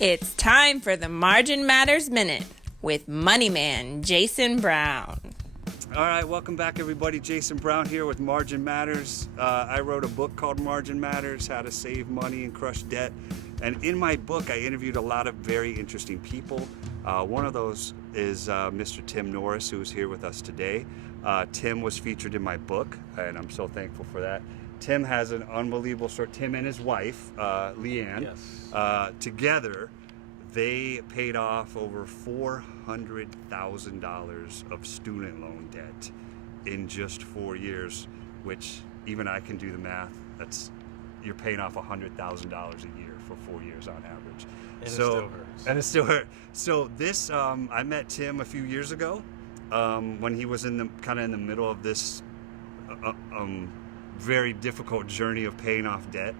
It's time for the Margin Matters Minute with Money Man Jason Brown. All right, welcome back, everybody. Jason Brown here with Margin Matters. I wrote a book called Margin Matters, How to Save Money and Crush Debt. And in my book, I interviewed a lot of very interesting people. One of those is Mr. Tim Norris, who is here with us today. Tim was featured in my book, and I'm so thankful for that. Tim has an unbelievable story. Tim and his wife, LeAnn, Yes. together, they paid off over $400,000 of student loan debt in just 4 years, which even I can do the math. You're paying off $100,000 a year for 4 years on average. And it still hurts. And it still hurts. So this, I met Tim a few years ago when he was in the middle of this very difficult journey of paying off debt.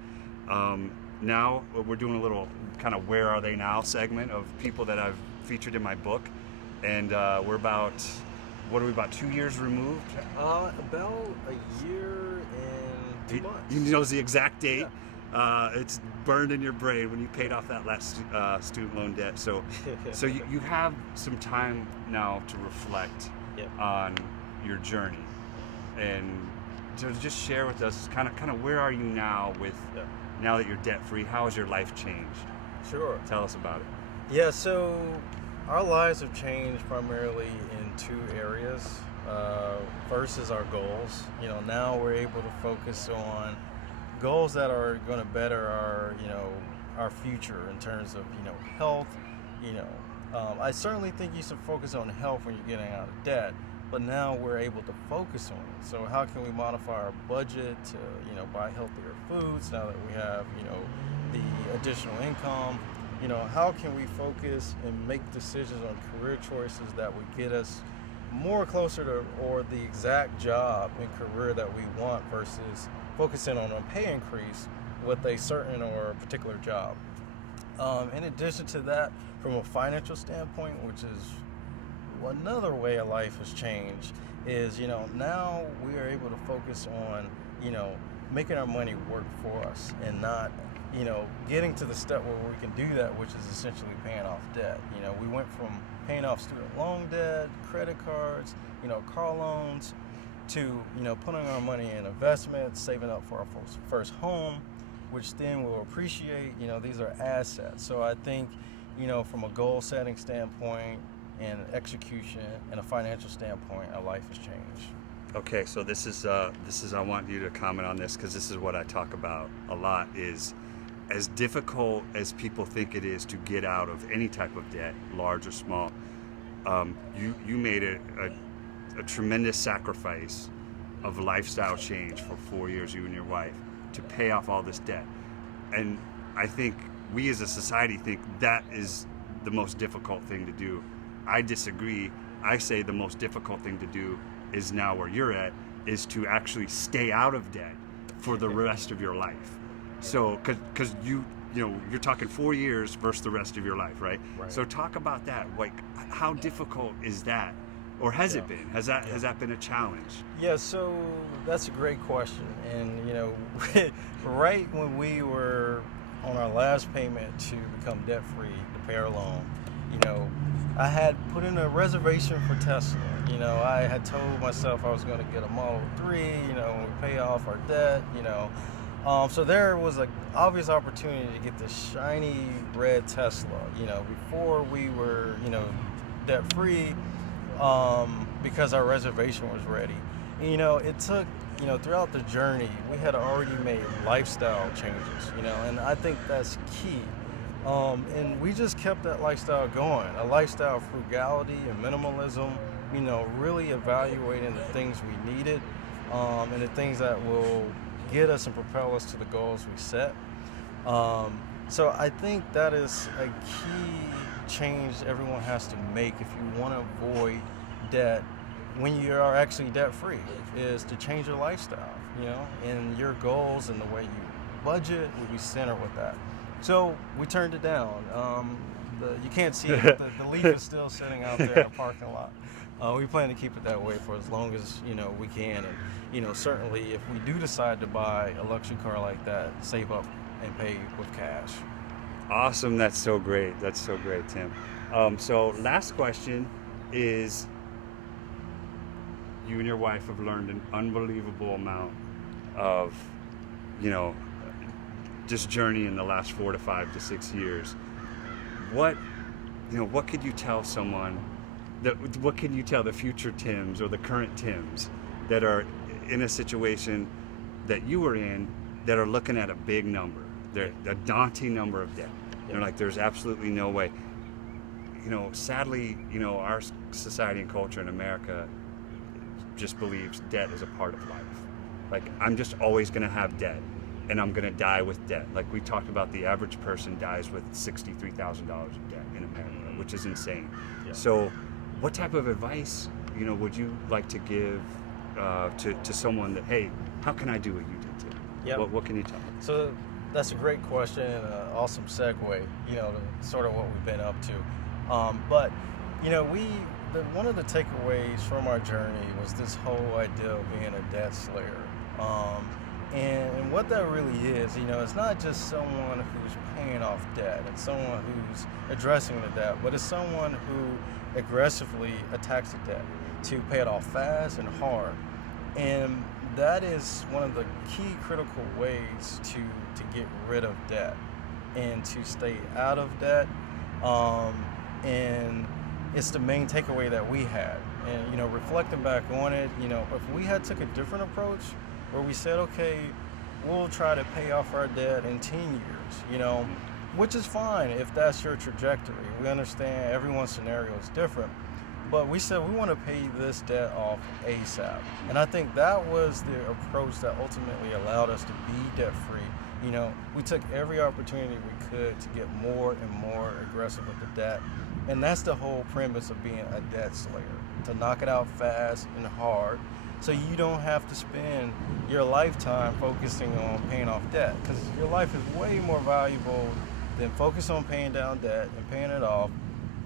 Now we're doing a little kind of where are they now segment of people that I've featured in my book, and we're about 2 years removed? About a year and 2 months. He knows the exact date. Yeah. It's burned in your brain when you paid off that last student loan debt. So you have some time now to reflect on your journey, and to just share with us kind of where are you now now that you're debt free. How has your life changed? Sure. Tell us about it. Yeah, so our lives have changed primarily in two areas. First is our goals. Now we're able to focus on goals that are going to better our future in terms of health. I certainly think you should focus on health when you're getting out of debt, but now we're able to focus on it. So how can we modify our budget to buy healthier foods now that we have the additional income? How can we focus and make decisions on career choices that would get us more closer to or the exact job and career that we want versus focusing on a pay increase with a certain or particular job. In addition to that, from a financial standpoint, which is another way of life has changed, is now we are able to focus on making our money work for us and not getting to the step where we can do that, which is essentially paying off debt. We went from paying off student loan debt, credit cards, car loans, to putting our money in investments, saving up for our first home, which then will appreciate. These are assets. So I think from a goal setting standpoint and execution and a financial standpoint, our life has changed. Okay, so this is I want you to comment on this, because this is what I talk about a lot. Is as difficult as people think it is to get out of any type of debt, large or small, you made a tremendous sacrifice of lifestyle change for 4 years, you and your wife, to pay off all this debt. And I think we as a society think that is the most difficult thing to do. I disagree. I say the most difficult thing to do is now where you're at, is to actually stay out of debt for the rest of your life. So, because you're talking 4 years versus the rest of your life, right? So talk about that. Like, how difficult is that, or has it been? Has that been a challenge? Yeah, so that's a great question. And right when we were on our last payment to become debt free to pay our loan, I had put in a reservation for Tesla. I had told myself I was going to get a Model 3, when we pay off our debt, So there was an obvious opportunity to get this shiny red Tesla, before we were, debt free, because our reservation was ready. It took, throughout the journey, we had already made lifestyle changes, and I think that's key. And we just kept that lifestyle going, a lifestyle of frugality and minimalism, really evaluating the things we needed, and the things that will get us and propel us to the goals we set. So I think that is a key change everyone has to make if you want to avoid debt when you are actually debt free, is to change your lifestyle, and your goals and the way you budget will be centered with that. So we turned it down. You can't see it, but the Leaf is still sitting out there in the parking lot. We plan to keep it that way for as long as we can, and certainly if we do decide to buy a luxury car like that, save up and pay with cash. Awesome. That's so great. That's so great, Tim. So last question is, you and your wife have learned an unbelievable amount of, you know, just journey in the last 4 to 5 to 6 years. What could you tell someone what can you tell the future Tims or the current Tims that are in a situation that you were in, that are looking at a big number, a daunting number of debt? They're like, there's absolutely no way. Sadly, our society and culture in America just believes debt is a part of life. Like, I'm just always going to have debt, and I'm going to die with debt. Like we talked about, the average person dies with $63,000 of debt in America, which is insane. Yeah. So what type of advice, would you like to give to someone that, hey, how can I do what you did, Tim? Yep. What can you tell them? So that's a great question and an awesome segue, to sort of what we've been up to. But one of the takeaways from our journey was this whole idea of being a debt slayer. And what that really is, it's not just someone who's paying off debt and someone who's addressing the debt, but it's someone who aggressively attacks the debt to pay it off fast and hard. And that is one of the key critical ways to get rid of debt and to stay out of debt. And it's the main takeaway that we had. And, reflecting back on it, if we had took a different approach where we said, okay, we'll try to pay off our debt in 10 years, which is fine if that's your trajectory. We understand everyone's scenario is different. But we said we want to pay this debt off ASAP. And I think that was the approach that ultimately allowed us to be debt-free. We took every opportunity we could to get more and more aggressive with the debt. And that's the whole premise of being a debt slayer, to knock it out fast and hard so you don't have to spend your lifetime focusing on paying off debt, because your life is way more valuable than focus on paying down debt and paying it off.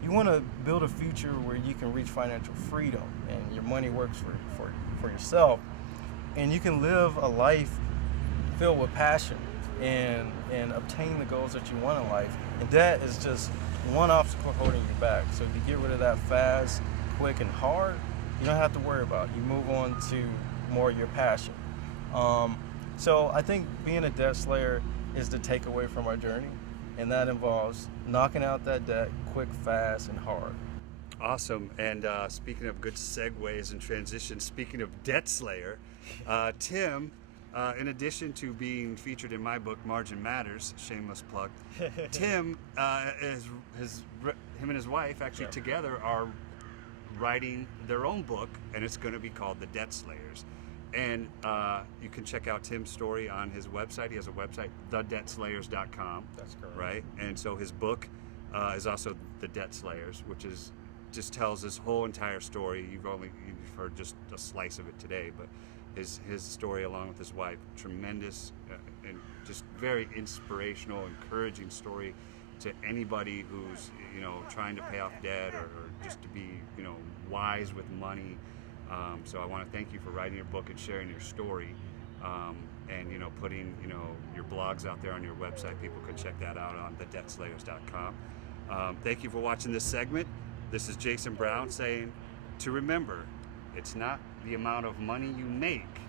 You want to build a future where you can reach financial freedom and your money works for yourself, and you can live a life filled with passion and obtain the goals that you want in life. And debt is just one obstacle holding you back. So if you get rid of that fast, quick, and hard, you don't have to worry about it. You move on to more of your passion. So I think being a debt slayer is the takeaway from our journey. And that involves knocking out that debt quick, fast, and hard. Awesome. And speaking of good segues and transitions, speaking of debt slayer, Tim, in addition to being featured in my book, Margin Matters, shameless plug, Tim, him and his wife actually together are writing their own book, and it's going to be called The Debt Slayers. And you can check out Tim's story on his website. He has a website, thedebtslayers.com. That's correct. Right? And so his book is also The Debt Slayers, which is just tells his whole entire story. You've heard just a slice of it today, but his story along with his wife, tremendous and just very inspirational, encouraging story to anybody who's trying to pay off debt or just to be wise with money. So I want to thank you for writing your book and sharing your story, and putting your blogs out there on your website. People can check that out on thedebtslayers.com. Thank you for watching this segment. This is Jason Brown saying to remember, it's not the amount of money you make,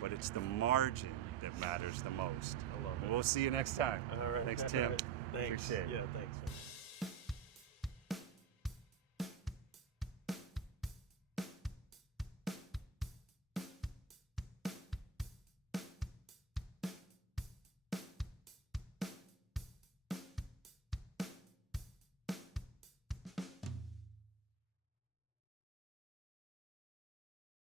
but it's the margin that matters the most. I love it. We'll see you next time. All right. Thanks, Tim. Thanks. Appreciate it. Yeah, thanks.